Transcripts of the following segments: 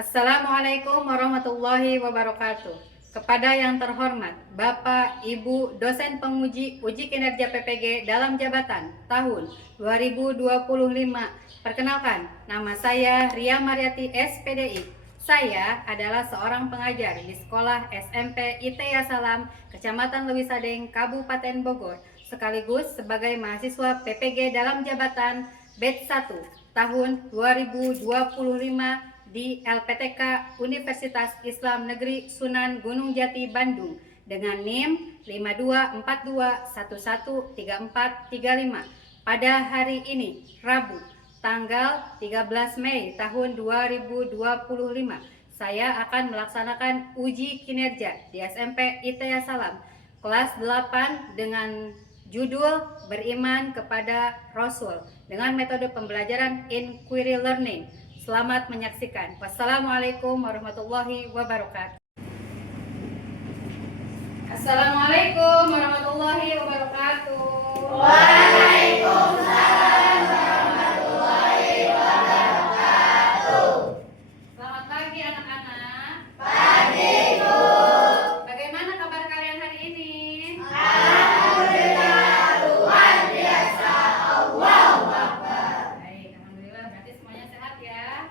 Assalamualaikum warahmatullahi wabarakatuh. Kepada yang terhormat Bapak, Ibu, dosen penguji uji kinerja PPG dalam jabatan tahun 2025. Perkenalkan, nama saya Ria Mariati SPDI. Saya adalah seorang pengajar di Sekolah SMP Itaya Salam, Kecamatan Lewisadeng, Kabupaten Bogor, sekaligus sebagai mahasiswa PPG dalam jabatan batch 1 tahun 2025 di LPTK Universitas Islam Negeri Sunan Gunung Jati, Bandung dengan NIM 5242113435 pada hari ini, Rabu, tanggal 13 Mei tahun 2025. Saya akan melaksanakan uji kinerja di SMP Itaya Salam kelas 8 dengan judul Beriman kepada Rasul dengan metode pembelajaran Inquiry Learning. Selamat menyaksikan. Wassalamualaikum warahmatullahi wabarakatuh. Assalamualaikum warahmatullahi wabarakatuh. Waalaikumsalam warahmatullahi wabarakatuh. Selamat pagi anak-anak. Pagi, Bu. Bagaimana kabar kalian hari ini? Alhamdulillah, luar biasa. Allahu Akbar. Baik, alhamdulillah berarti semuanya sehat ya.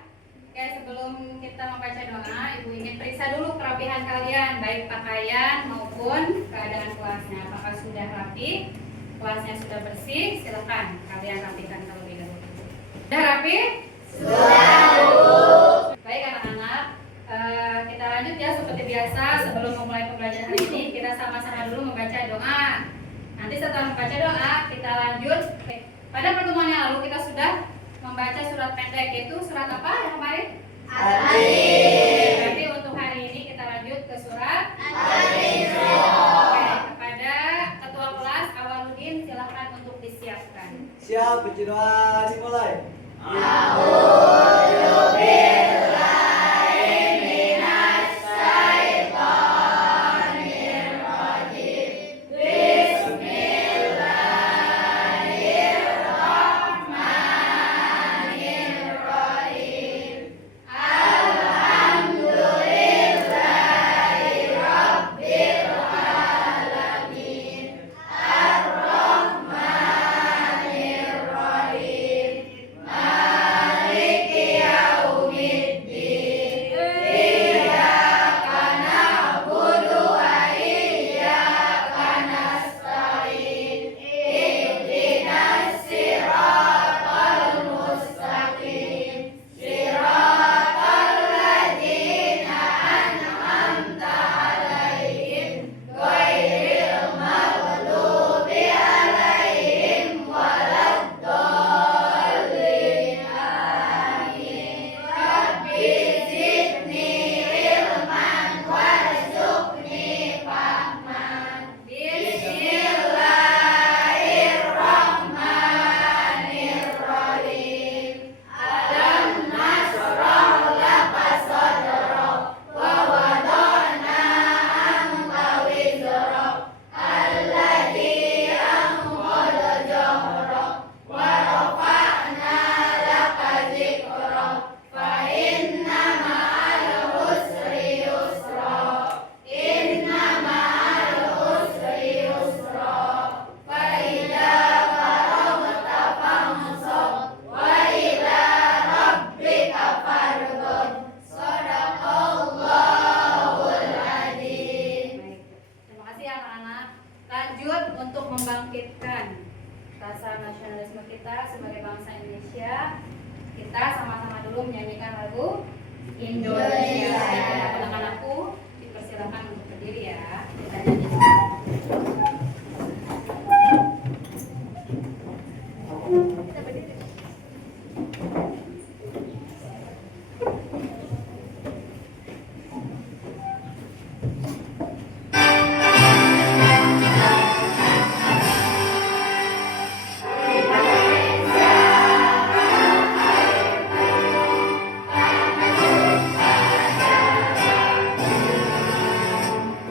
Oke, sebelum kita membaca doa, Ibu ingin periksa dulu kerapihan kalian, baik pakaian maupun keadaan kelasnya. Apakah sudah rapi? Kelasnya sudah bersih? Silakan kalian rapikan terlebih dahulu. Sudah rapi? Sudah, Bu. Baik anak-anak, kita lanjut ya seperti biasa. Sebelum memulai pembelajaran hari ini, kita sama-sama dulu membaca doa. Nanti setelah membaca doa, kita lanjut. Pada pertemuan yang lalu kita sudah membaca surat pendek, yaitu surat apa yang kemarin? Al-Alif. Berarti untuk hari ini kita lanjut ke surat Al-Alif. Oke, kepada ketua kelas Awaludin silahkan untuk disiapkan. Siap, berdoa dimulai. A'udzu billahi minas syaitonir rajim. Bismillahirrahmanirrahim. Alhamdulillahi rabbil alamin. Ar-Rahmanir Rahim. Maliki yaumiddin. Iyyaka na'budu wa iyyaka nasta'in. Ihdinas siratal mustaqim. Siratal ladzina an'amta 'alaihim ghairil maghdubi 'alaihim waladdallin. Amin. Rabbi zidni ilman warzuqni fahman. Bismillahirrahmanirrahim. Alam nashrah laka sadrak wa wada'na anka wizrak alladzi anqadha dhahrak wa rafa'na laka dzikrak fa inna ma'al usri yusra. Inna ma'al usri yusra. Fa idza faragta fansab wa ila rabbika farghab. Shadaqallahul adzim. Baik, terima kasih anak-anak. Lanjut untuk membangkitkan rasa nasionalisme kita sebagai bangsa Indonesia. Kita sama-sama dulu menyanyikan lagu Indonesia. Anak-anakku dipersilakan untuk berdiri ya. Kita nyanyi. Kita berdiri.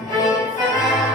Indonesia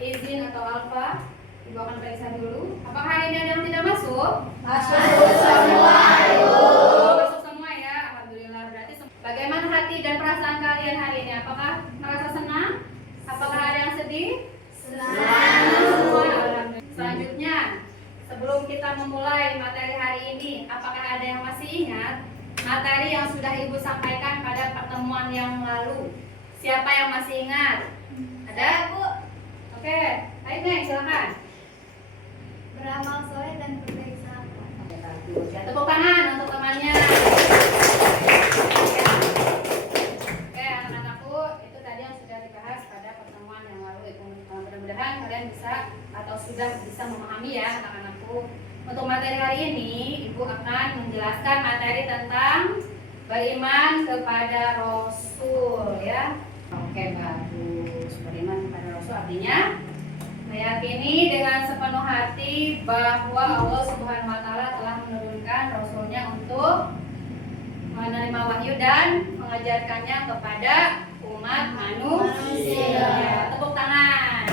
izin atau alfa, Ibu akan periksa dulu. Apakah hari ini ada yang tidak masuk? Masuk semua, Ibu. Masuk semua ya, alhamdulillah. Berarti bagaimana hati dan perasaan kalian hari ini? Apakah merasa senang? Apakah ada yang sedih? Senang. Semua, alhamdulillah. Selanjutnya, sebelum kita memulai materi hari ini, apakah ada yang masih ingat materi yang sudah Ibu sampaikan pada pertemuan yang lalu? Siapa yang masih ingat? Ada, Bu? Oke, ayo Neng, silakan. Beramal soleh dan berbaik sahabat. Oke, bagus. Ya, tepuk tangan untuk temannya. Oke, anak-anakku, itu tadi yang sudah dibahas pada pertemuan yang lalu. Mudah-mudahan kalian bisa atau sudah bisa memahami ya, anak-anakku. Untuk materi hari ini, Ibu akan menjelaskan materi tentang beriman kepada Rasul ya. Oke, bagus. Beriman kepada Rasul artinya meyakini dengan sepenuh hati bahwa Allah Subhanahu wa taala telah menurunkan Rasulnya untuk menerima wahyu dan mengajarkannya kepada umat manusia. Tepuk tangan.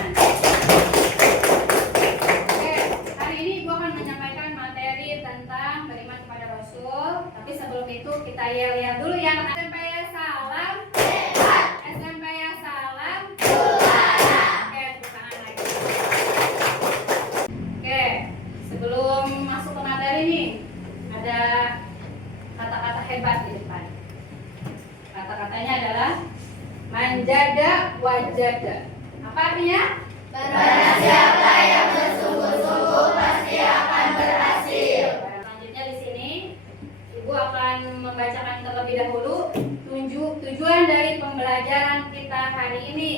Oke, hari ini Ibu akan menyampaikan materi tentang beriman kepada Rasul. Tapi sebelum itu kita yel-yel dulu ya, anak SMP ya, salam. SMP ya, salam. Oke, tepuk tangan lagi. Oke, sebelum masuk ke materi nih, ada kata-kata hebat di depan. Kata-katanya adalah manjada wajada. Apa artinya? Barang siapa yang bersungguh-sungguh pasti akan berhasil. Selanjutnya di sini Ibu akan membacakan terlebih dahulu tujuan dari pembelajaran kita hari ini.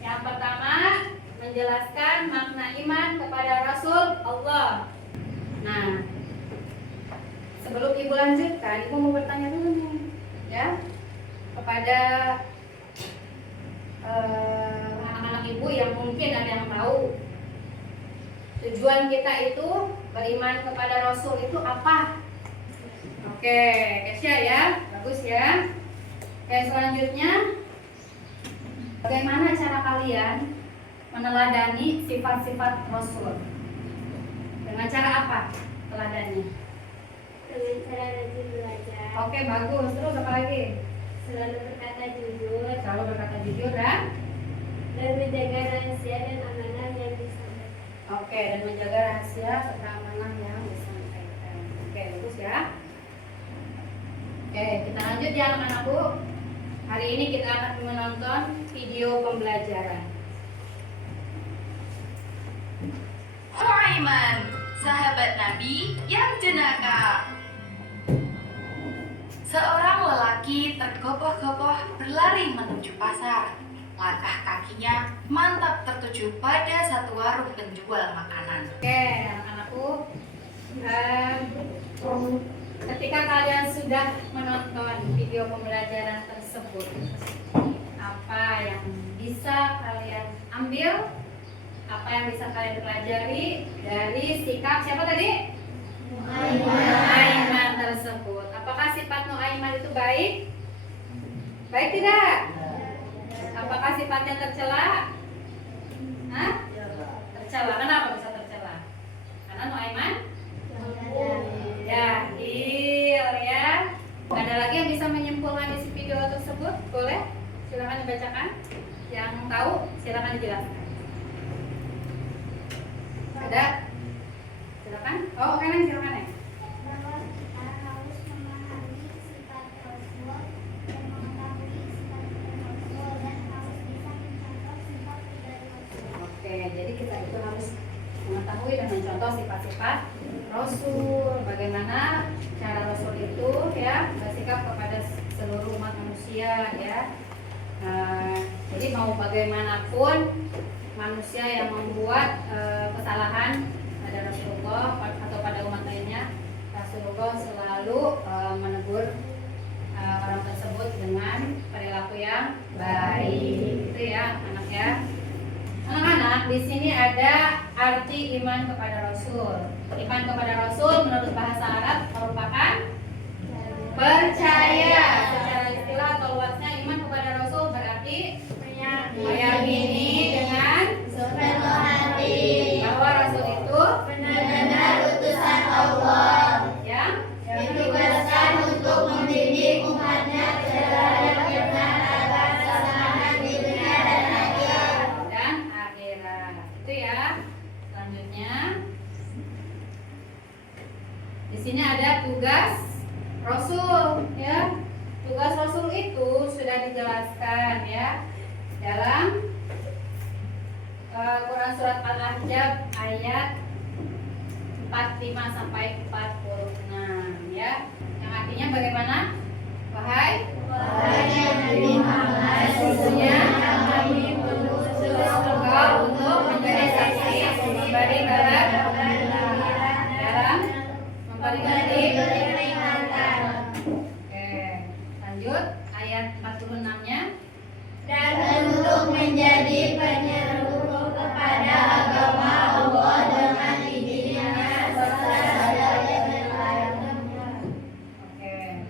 Yang pertama, menjelaskan makna iman kepada Rasul Allah. Nah, sebelum Ibu lanjutkan, Ibu mau bertanya dulu nih, ya, kepada anak-anak Ibu yang mungkin ada yang tahu tujuan kita itu beriman kepada Rasul itu apa? Oke, Kesya ya, bagus ya. Oke, selanjutnya, bagaimana cara kalian meneladani sifat-sifat Rasul? Dengan cara apa teladannya? Dengan cara rajin belajar, Oke, bagus. Terus apa lagi? selalu berkata jujur, Selalu berkata jujur dan menjaga rahasia dan amanah yang disampaikan. oke, dan menjaga rahasia serta amanah yang disampaikan. Oke, bagus ya. Oke, kita lanjut ya anak-anakku. Hari ini kita akan menonton video pembelajaran. Aiman, sahabat Nabi yang jenaka. Seorang lelaki tergopoh-gopoh berlari menuju pasar. Langkah kakinya mantap tertuju pada satu warung penjual makanan. Oke, anak-anakku, ketika kalian sudah menonton video pembelajaran tersebut, apa yang bisa kalian ambil? Apa yang bisa kalian pelajari dari sikap siapa tadi? Nuaiman tersebut. Apakah sifat Nuaiman itu baik? Baik tidak? Apakah sifatnya tercela? Hah? Tercela. Kenapa bisa tercela? Karena Nuaiman jahil ya. Ada lagi yang bisa menyimpulkan isi video tersebut? Boleh? Silakan dibacakan. Yang tahu silakan dijelaskan. Ada? Silakan. Oh, kanan silakan ya. Bahwa kita harus memahami sifat Rasul dan mengetahui sifat Rasul dan harus bisa mencontoh sifat dari Rasul. Oke, jadi kita itu harus mengetahui dan mencontoh sifat-sifat Rasul. Bagaimana cara Rasul itu ya bersikap kepada seluruh umat manusia ya. Jadi mau bagaimanapun manusia yang membuat kesalahan pada Rasulullah atau pada umat lainnya, Rasulullah selalu menegur orang tersebut dengan perilaku yang baik. Itu ya, anak ya. Anak-anak, di sini ada arti iman kepada Rasul. Iman kepada Rasul menurut bahasa Arab merupakan percaya. Secara istilah atau luasnya iman kepada Rasul berarti meyakini dengan sepenuh sini ada tugas Rasul, ya. Tugas Rasul itu sudah dijelaskan ya dalam Quran surat Al-Ahzab ayat 45 sampai 46 ya. Yang artinya bagaimana? Wahai Nabi Muhammad, sesungguhnya kami mengutus engkau untuk menjadi saksi, memberi kabar dalam memperingati. Oke, lanjut ayat 46-nya. dan untuk menjadi penyeru kepada agama Allah dengan izinnya serta yang lainnya. Oke.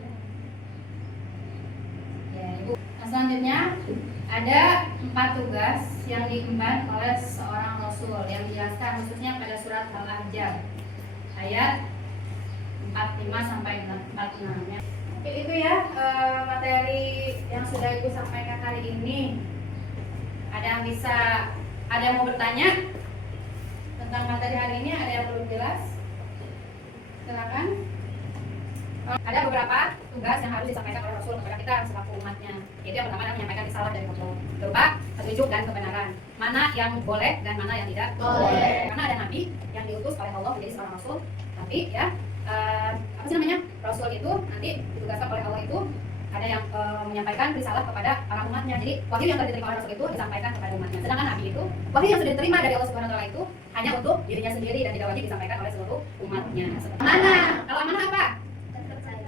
Ya, Ibu. Nah, selanjutnya ada 4 tugas yang diemban oleh seorang Rasul yang dijelaskan khususnya pada surat Al-Ahzab ayat 45 sampai 46 ya. Mungkin itu ya materi yang sudah Ibu sampaikan hari ini. Ada yang mau bertanya tentang materi hari ini? Ada yang belum jelas? Silakan. Ada beberapa tugas yang harus disampaikan oleh Rasul kepada kita selaku umatnya. Yaitu yang pertama adalah menyampaikan risalah dari Allah berupa petunjuk dan kebenaran. Mana yang boleh dan mana yang tidak boleh. Karena ada nabi yang diutus oleh Allah menjadi seorang rasul, tapi ya apa sih namanya? Rasul itu nanti ditugaskan oleh Allah itu ada yang menyampaikan risalah kepada para umatnya. Jadi wahyu yang telah diterima oleh Rasul itu disampaikan kepada umatnya. Sedangkan nabi itu wahyu yang sudah diterima dari Allah Subhanahu wa taala itu hanya untuk dirinya sendiri dan tidak wajib disampaikan oleh seluruh umatnya. Amanah. Kalau amanah apa?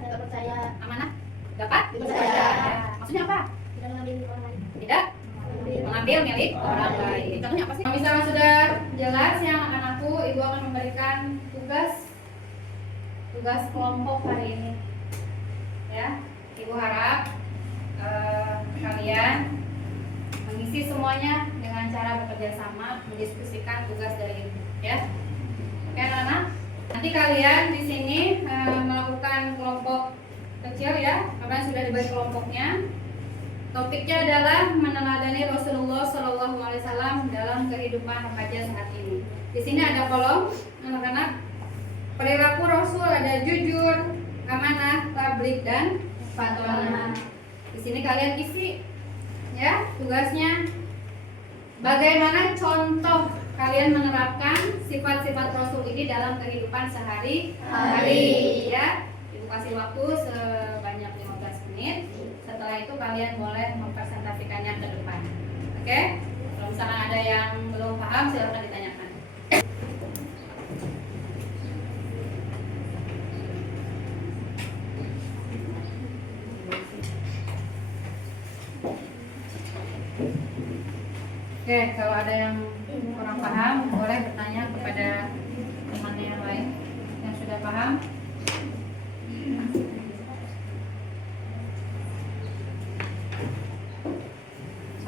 Percaya, Amanah dapat Dipercaya. Ya. Maksudnya apa? tidak mengambil orang lain. Tidak mengambil milik orang lain. Contohnya apa sih? Kalau misalnya sudah jelas yang akan Ibu akan memberikan tugas kelompok hari ini. Ya, Ibu harap kalian mengisi semuanya dengan cara bekerja sama, mendiskusikan tugas dari Ibu, ya. Oke, anak-anak. Nanti kalian di sini melakukan kelompok kecil ya. Kalian sudah dibagi kelompoknya. Topiknya adalah meneladani Rasulullah SAW dalam kehidupan remaja saat ini. Di sini ada kolom anak-anak. Perilaku Rasul ada jujur, amanah, tabligh dan fatwa. Di sini kalian isi ya tugasnya. Bagaimana contoh kalian menerapkan sifat-sifat Rasul ini dalam kehidupan sehari-hari ya. Ibu kasih waktu sebanyak 15 menit. Setelah itu kalian boleh mempresentasikannya ke depan. Oke? Kalau misalkan ada yang belum paham silakan ditanyakan. Oke, kalau ada yang kurang paham boleh bertanya kepada temannya yang lain yang sudah paham.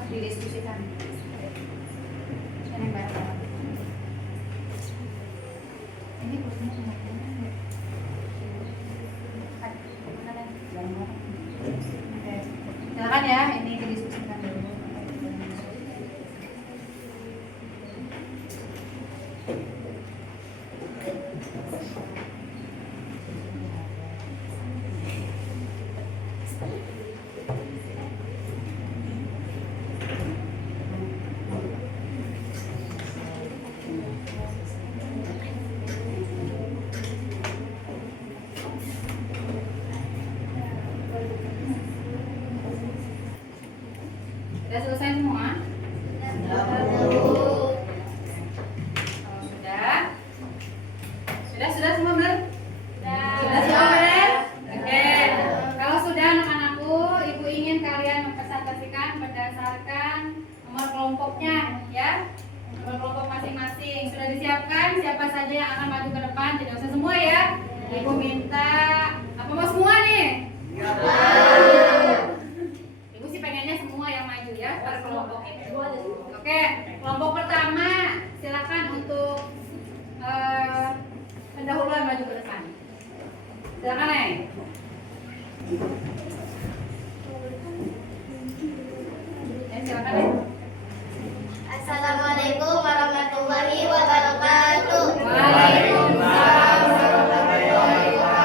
Didiskusikan. Ini Mbak. Ini kursinya sama Oke. Silakan ya, ini didiskusikan dulu. Sudah selesai semua? Kalau sudah semua benar? Sudah semua benar? Oke. Kalau sudah anak-anakku, Ibu ingin kalian mempresentasikan berdasarkan nomor kelompoknya, ya. Nomor kelompok masing-masing sudah disiapkan. Siapa saja yang akan maju ke depan? Tidak usah semua ya. Ibu minta apa mau semua nih? Ibu sih pengennya semua yang maju ya per kelompok itu. Oke, kelompok pertama silakan untuk pendahuluan maju ke depan. Silakan Neng. Silakan Neng. Assalamualaikum warahmatullahi wabarakatuh. Waalaikumsalam warahmatullahi wabarakatuh.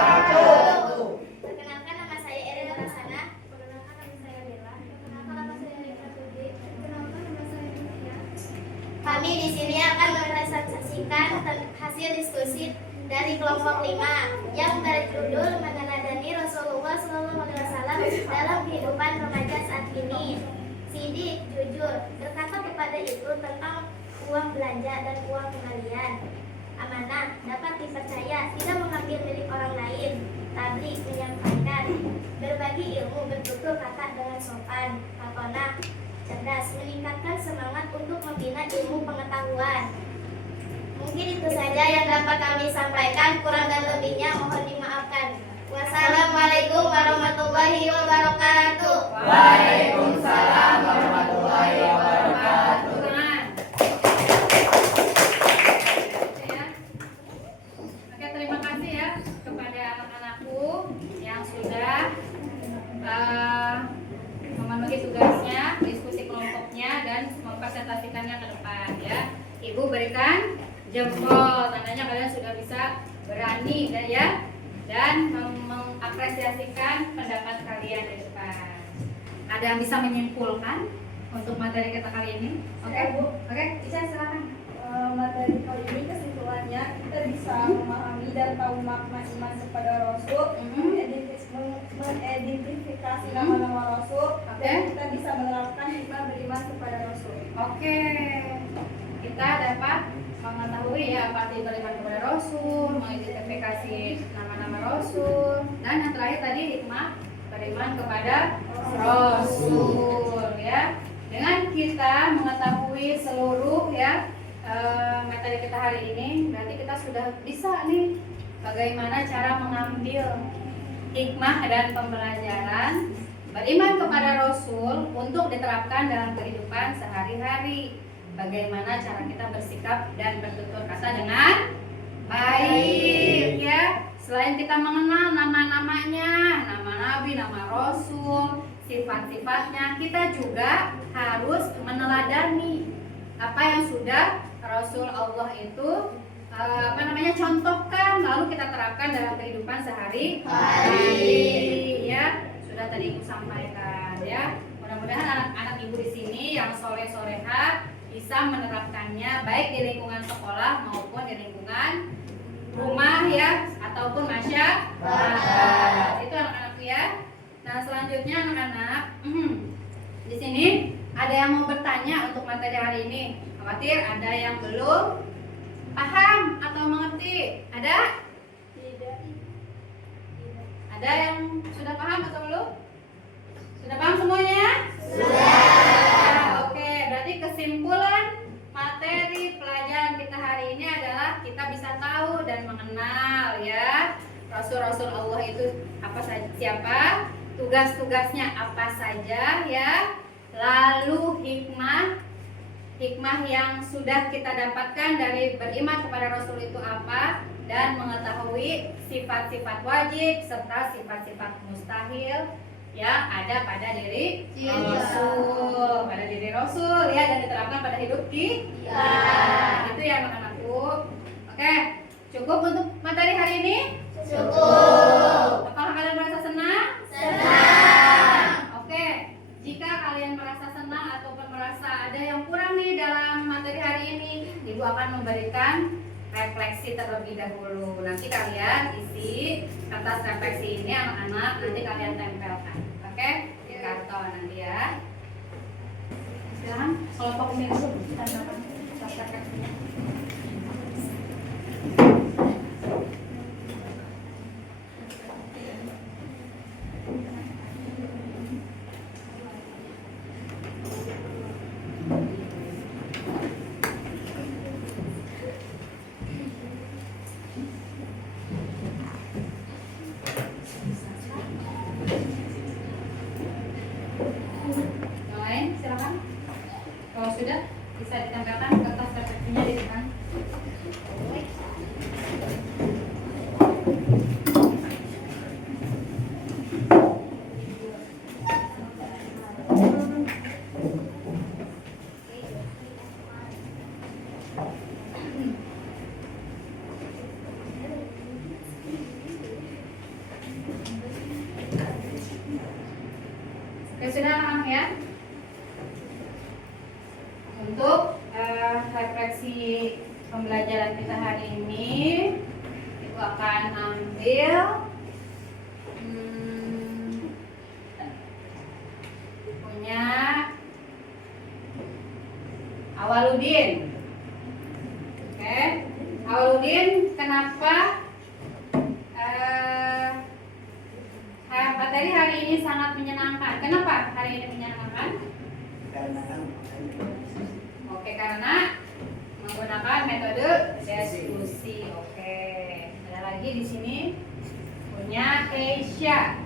menyampaikan hasil diskusi dari kelompok 5 yang berjudul meneladani Rasulullah SAW dalam kehidupan remaja saat ini. Sidik, jujur, berkata kepada ibu tentang uang belanja dan uang kembalian. Amanah, dapat dipercaya, tidak mengambil milik orang lain. Tablik, menyampaikan, berbagi ilmu, bertutur kata dengan sopan. Fatonah, cerdas, meningkatkan semangat untuk membina ilmu pengetahuan. Mungkin itu saja yang dapat kami sampaikan, kurang dan lebihnya mohon dimaafkan. Wassalamualaikum warahmatullahi wabarakatuh. Waalaikumsalam warahmatullahi wabarakatuh. Oke, terima kasih ya kepada anak-anakku yang sudah memenuhi tugasnya, diskusi kelompoknya, dan mempresentasikannya ke depan ya. Ibu berikan jempol, tandanya kalian sudah bisa berani dan mengapresiasikan pendapat kalian di depan. Ada yang bisa menyimpulkan untuk materi kita kali ini? Oke, Bu. Oke, Ica silakan. Materi kali ini kesimpulannya kita bisa memahami dan tahu makna iman kepada Rasul, mengidentifikasi nama-nama Rasul, dan kita bisa menerapkan hikmah beriman kepada Rasul. Oke, kita dapat mengetahui ya apa arti beriman kepada Rasul, mengidentifikasi nama-nama Rasul, dan yang terakhir tadi hikmah beriman kepada Rasul ya. Dengan kita mengetahui seluruh ya materi kita hari ini, berarti kita sudah bisa nih bagaimana cara mengambil hikmah dan pembelajaran beriman kepada Rasul untuk diterapkan dalam kehidupan sehari-hari. Bagaimana cara kita bersikap dan bertutur kata dengan baik ya. Selain kita mengenal nama-namanya, nama Nabi, nama Rasul, sifat-sifatnya, kita juga harus meneladani apa yang sudah Rasul Allah itu contohkan, lalu kita terapkan dalam kehidupan sehari-hari ya. Sudah tadi Ibu sampaikan ya. Mudah-mudahan anak-anak Ibu di sini yang soleh-soleha bisa menerapkannya baik di lingkungan sekolah maupun di lingkungan rumah ya, ataupun masyarakat. Itu anak-anak ya. Nah, selanjutnya anak-anak, di sini ada yang mau bertanya untuk materi hari ini? Khawatir ada yang belum paham atau mengerti? Ada? Tidak. Ada yang sudah paham atau belum? Sudah paham semuanya? Oke, berarti kesimpulan materi pelajaran kita hari ini adalah kita bisa tahu dan mengenal ya Rasul-Rasul Allah itu apa saja, siapa, tugas-tugasnya apa saja ya. Lalu hikmah yang sudah kita dapatkan dari beriman kepada Rasul itu apa, dan mengetahui sifat-sifat wajib serta sifat-sifat mustahil yang ada pada diri Rasul ya, dan diterapkan pada hidup kita. Itu ya anak-anakku. Oke, cukup untuk materi hari ini? Cukup. Apakah kalian merasa senang? Senang. Oke, jika kalian merasa senang ataupun merasa ada yang kurang nih dalam materi hari ini, Ibu akan memberikan refleksi terlebih dahulu. Nanti kalian isi kertas refleksi ini anak-anak, nanti kalian tempelkan. Oke? Di karton nanti ya. Silakan kelompok ini dulu tempelkan kertas refleksinya. Yang lain silakan. Kalau sudah bisa ditempelkan kertas refleksinya di depan. Oke, sudah anak-anak ya. Untuk refleksi pembelajaran kita hari ini, Ibu akan ambil punya Awaludin. Oke, Awaludin, kenapa materi hari ini sangat menyenangkan? Kenapa hari ini menyenangkan? Oke, karena menggunakan metode diskusi. Oke, ada lagi di sini punya Keisha.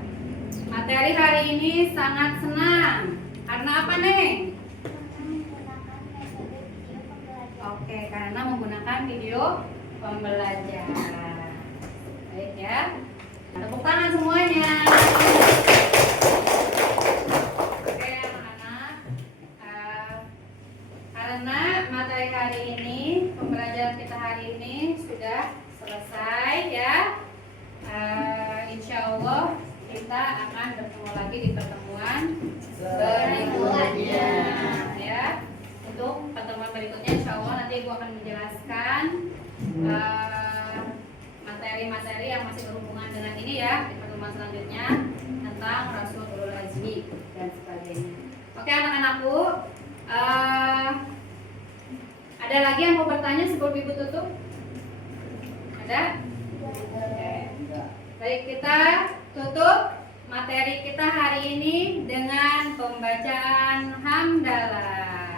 Materi hari ini sangat senang. Karena apa, Neng? Oke, karena menggunakan video pembelajaran. Baik ya. Tepuk tangan semuanya. Oke, anak-anak. Karena materi hari ini, pembelajaran kita hari ini sudah selesai ya. Insya Allah kita akan bertemu lagi di pertemuan berikutnya ya. Untuk pertemuan berikutnya insya Allah nanti Ibu akan menjelaskan materi-materi yang masih berhubungan dengan ini ya, di pertemuan selanjutnya tentang Rasulul Azmi dan sebagainya. Oke anak-anakku, ada lagi yang mau bertanya sebelum Ibu tutup? Ada? Oke. Baik, kita tutup materi kita hari ini dengan pembacaan hamdalah.